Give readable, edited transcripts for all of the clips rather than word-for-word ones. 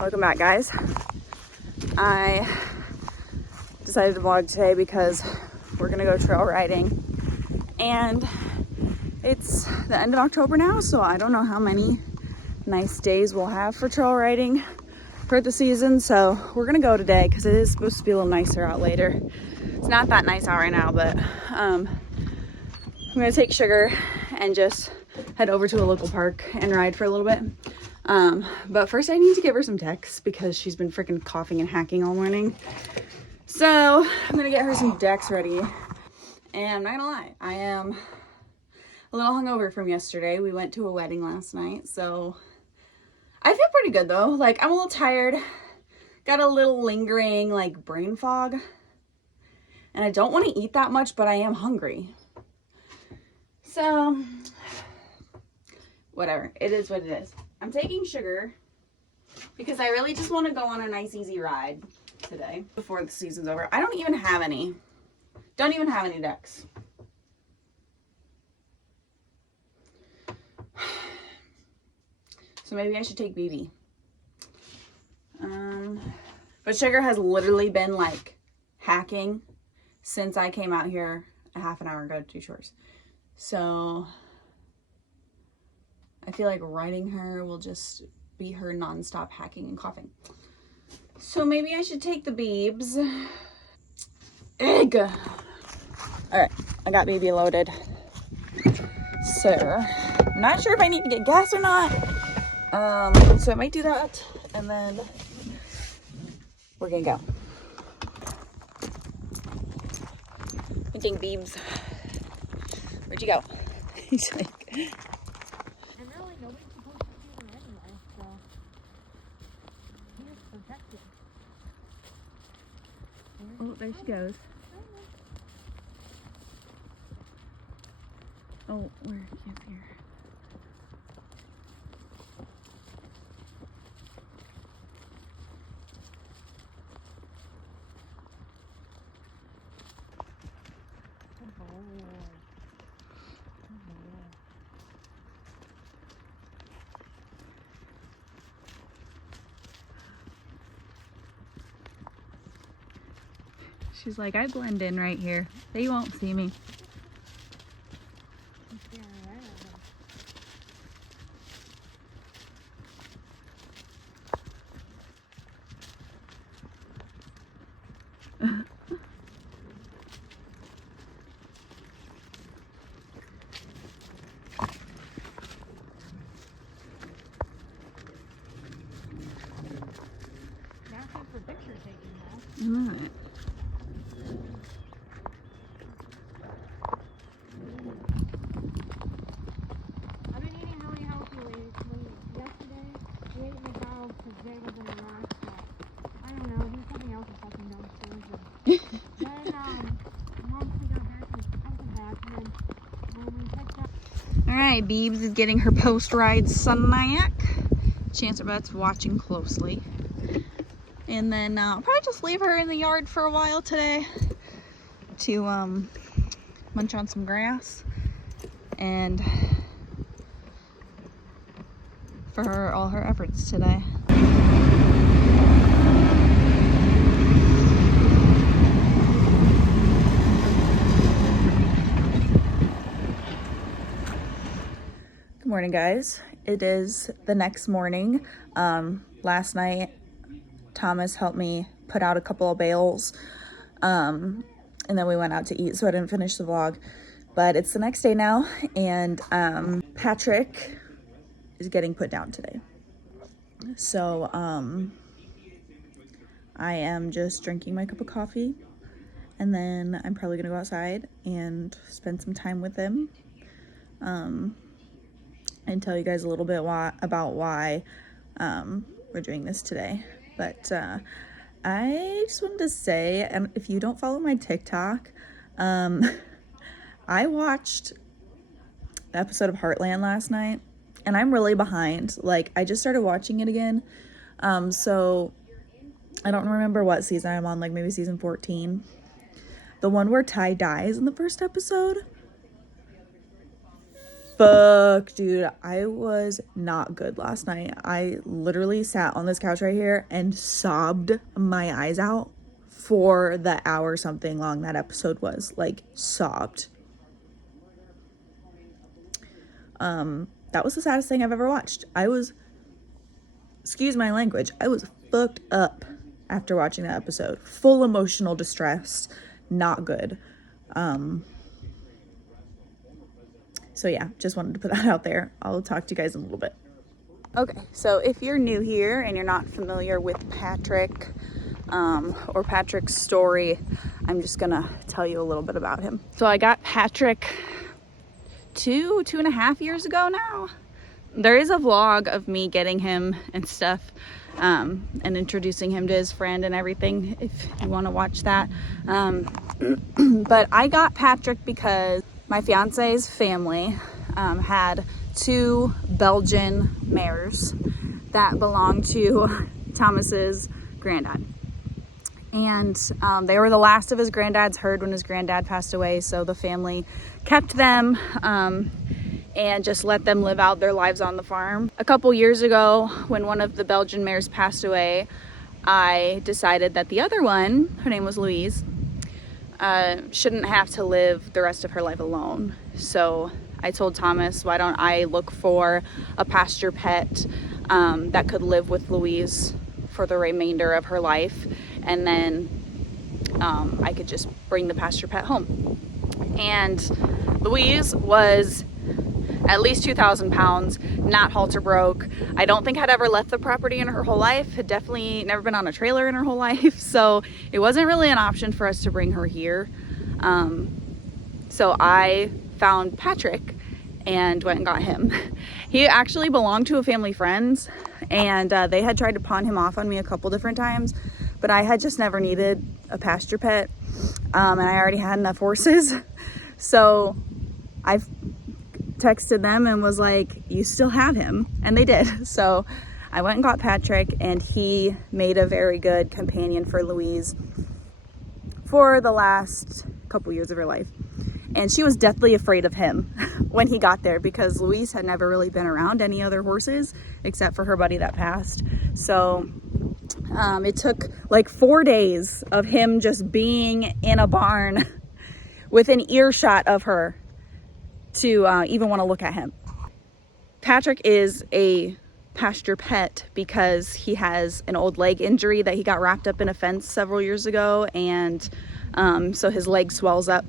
Welcome back, guys. I decided to vlog today because we're gonna go trail riding, and it's the end of October now, so I don't know how many nice days we'll have for trail riding for the season. So we're gonna go today because it is supposed to be a little nicer out later. It's not that nice out right now, but I'm gonna take Sugar and just head over to a local park and ride for a little bit. But first I need to give her some Dex because she's been freaking coughing and hacking all morning. So I'm gonna get her some Dex ready. And I'm not gonna lie, I am a little hungover from yesterday. We went to a wedding last night, so I feel pretty good though. Like, I'm a little tired, got a little lingering like brain fog, and I don't want to eat that much, but I am hungry. So whatever, it is what it is. I'm taking Sugar because I really just want to go on a nice easy ride today before the season's over. I don't even have any. Don't even have any Dex. So maybe I should take BB. But Sugar has literally been like hacking since I came out here a half an hour ago to Shores. So I feel like riding her will just be her nonstop hacking and coughing. So maybe I should take the Beebs. Egg. All right, I got BB loaded. So I'm not sure if I need to get gas or not. So I might do that, and then we're gonna go. I think Beebs. Where'd you go? He's like. Nobody's supposed to see her anyway, so he is protected. Oh, there she goes. Oh, where? I can't see her. She's like, I blend in right here. They won't see me. For picture taking now. Alright. I've been eating really healthy lately. Yesterday, we ate McDonald's because Jay was in a rush, but I don't know, there's something else that's fucking downstairs. Then, once we got back, we come back, and then when we picked up. Alright, Beebs is getting her post-ride snack. Chancerbet's watching closely. And then I'll probably just leave her in the yard for a while today to munch on some grass, and for her, all her efforts today. Good morning, guys. It is the next morning. Last night Thomas helped me put out a couple of bales, and then we went out to eat, so I didn't finish the vlog. But it's the next day now, and Patrick is getting put down today. So I am just drinking my cup of coffee, and then I'm probably gonna go outside and spend some time with him, and tell you guys a little bit about why we're doing this today. But I just wanted to say, and if you don't follow my TikTok, I watched the episode of Heartland last night, and I'm really behind. Like, I just started watching it again, so I don't remember what season I'm on, like maybe season 14. The one where Ty dies in the first episode. fuck, dude. I was not good last night. I literally sat on this couch right here and sobbed my eyes out for the hour something long that episode was. Like, sobbed. That was the saddest thing I've ever watched. I was, excuse my language, I was fucked up after watching that episode. Full emotional distress. Not good. So yeah, just wanted to put that out there. I'll talk to you guys in a little bit. Okay, so if you're new here and you're not familiar with Patrick, or Patrick's story, I'm just gonna tell you a little bit about him. So I got Patrick 2.5 years ago now. There is a vlog of me getting him and stuff, and introducing him to his friend and everything, if you want to watch that. But I got Patrick because my fiance's family had 2 Belgian mares that belonged to Thomas's granddad. And they were the last of his granddad's herd when his granddad passed away, so the family kept them and just let them live out their lives on the farm. A couple years ago, when one of the Belgian mares passed away, I decided that the other one, her name was Louise, shouldn't have to live the rest of her life alone. So I told Thomas, why don't I look for a pasture pet that could live with Louise for the remainder of her life, and then I could just bring the pasture pet home. And Louise was at least 2,000 pounds, not halter broke. I don't think had ever left the property in her whole life, had definitely never been on a trailer in her whole life, so it wasn't really an option for us to bring her here. So I found Patrick and went and got him. He actually belonged to a family friend, and they had tried to pawn him off on me a couple different times, but I had just never needed a pasture pet, and I already had enough horses. So I've texted them and was like, you still have him, and they did. So I went and got Patrick, and he made a very good companion for Louise for the last couple years of her life. And she was deathly afraid of him when he got there, because Louise had never really been around any other horses except for her buddy that passed. So it took like 4 days of him just being in a barn with an earshot of her to even want to look at him. Patrick is a pasture pet because he has an old leg injury that he got wrapped up in a fence several years ago, and so his leg swells up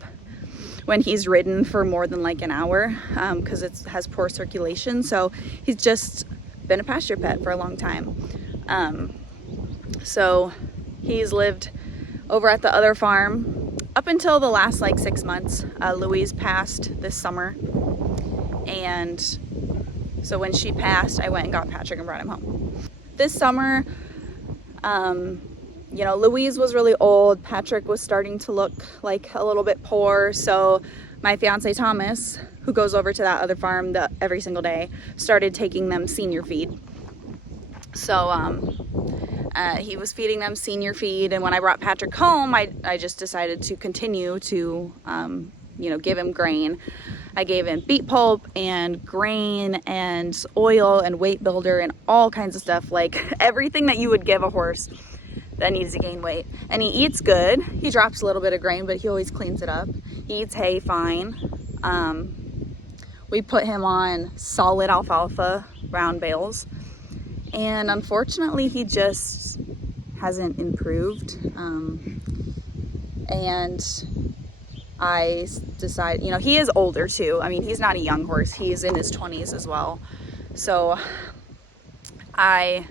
when he's ridden for more than like an hour, because it has poor circulation. So he's just been a pasture pet for a long time. So he's lived over at the other farm up until the last like 6 months. Louise passed this summer, and so when she passed, I went and got Patrick and brought him home. This summer, you know, Louise was really old. Patrick was starting to look like a little bit poor. So my fiance Thomas, who goes over to that other farm every single day, started taking them senior feed. So he was feeding them senior feed. And when I brought Patrick home, I just decided to continue to, you know, give him grain. I gave him beet pulp and grain and oil and weight builder and all kinds of stuff, like everything that you would give a horse that needs to gain weight. And he eats good. He drops a little bit of grain, but he always cleans it up. He eats hay fine. We put him on solid alfalfa round bales, and unfortunately he just hasn't improved. And I decided, you know, he is older too. I mean, he's not a young horse. He's in his 20s as well. So I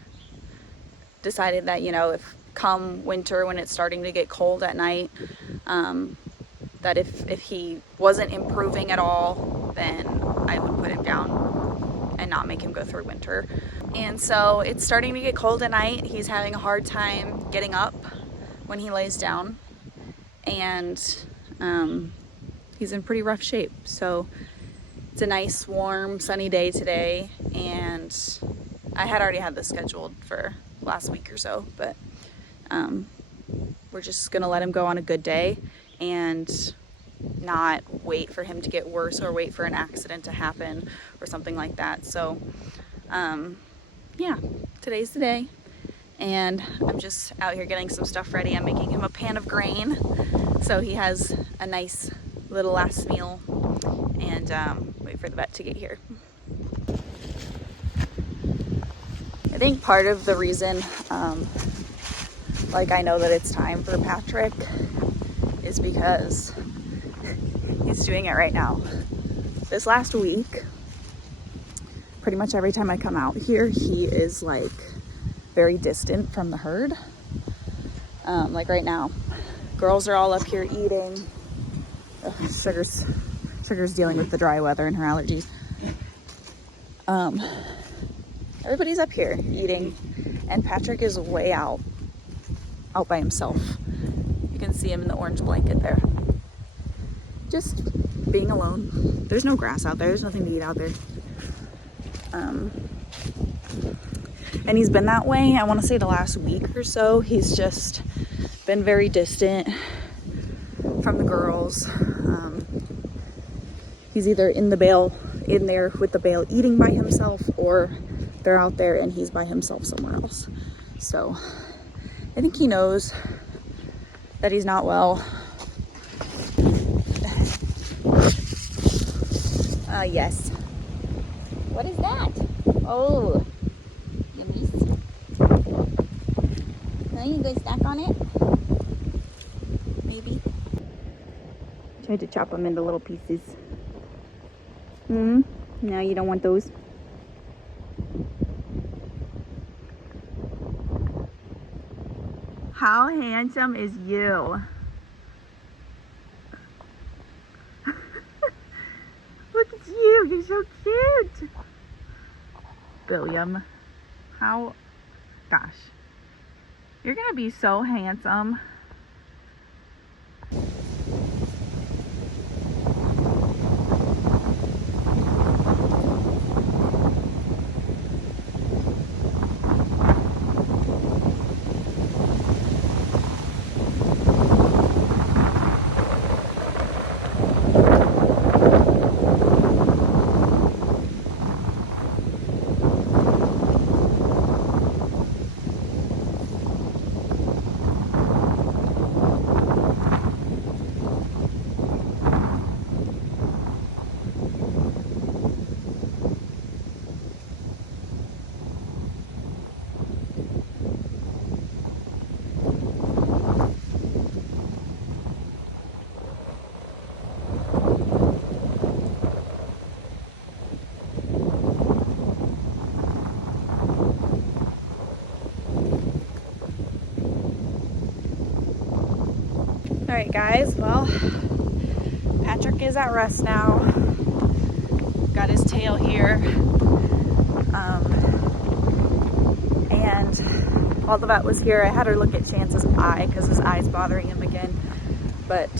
decided that, you know, if come winter when it's starting to get cold at night, that if he wasn't improving at all, then I would put him down and not make him go through winter. And so it's starting to get cold at night. He's having a hard time getting up when he lays down, and he's in pretty rough shape. So it's a nice warm sunny day today, and I had already had this scheduled for last week or so, but we're just gonna let him go on a good day, and not wait for him to get worse or wait for an accident to happen or something like that. So yeah, today's the day, and I'm just out here getting some stuff ready. I'm making him a pan of grain so he has a nice little last meal, and wait for the vet to get here. I think part of the reason like I know that it's time for Patrick is because he's doing it right now. This last week, pretty much every time I come out here, he is like very distant from the herd. Like right now, girls are all up here eating. Sugar's dealing with the dry weather and her allergies. Everybody's up here eating, and Patrick is way out by himself. You can see him in the orange blanket there, just being alone. There's no grass out there, there's nothing to eat out there. And he's been that way, I want to say the last week or so. He's just been very distant from the girls. He's either in there with the bale eating by himself, or they're out there and he's by himself somewhere else. So I think he knows that he's not well. Yes. What is that? Oh, yummies. Now you go stack on it? Maybe. Tried to chop them into little pieces. No, you don't want those. How handsome is you? Look at you, you're so cute. William, gosh, you're gonna be so handsome. All right, guys, well, Patrick is at rest now. Got his tail here. And while the vet was here, I had her look at Chance's eye because his eye's bothering him again. But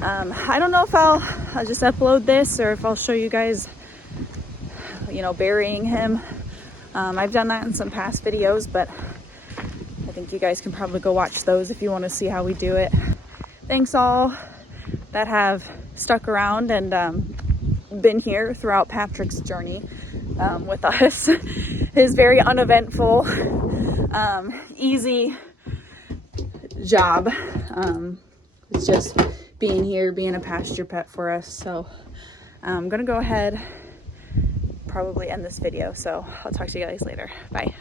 I don't know if I'll just upload this or if I'll show you guys, burying him. I've done that in some past videos, but I think you guys can probably go watch those if you want to see how we do it. Thanks all that have stuck around and been here throughout Patrick's journey with us. His very uneventful, easy job. It's just being here, being a pasture pet for us. So I'm gonna go ahead, probably end this video. So I'll talk to you guys later. Bye.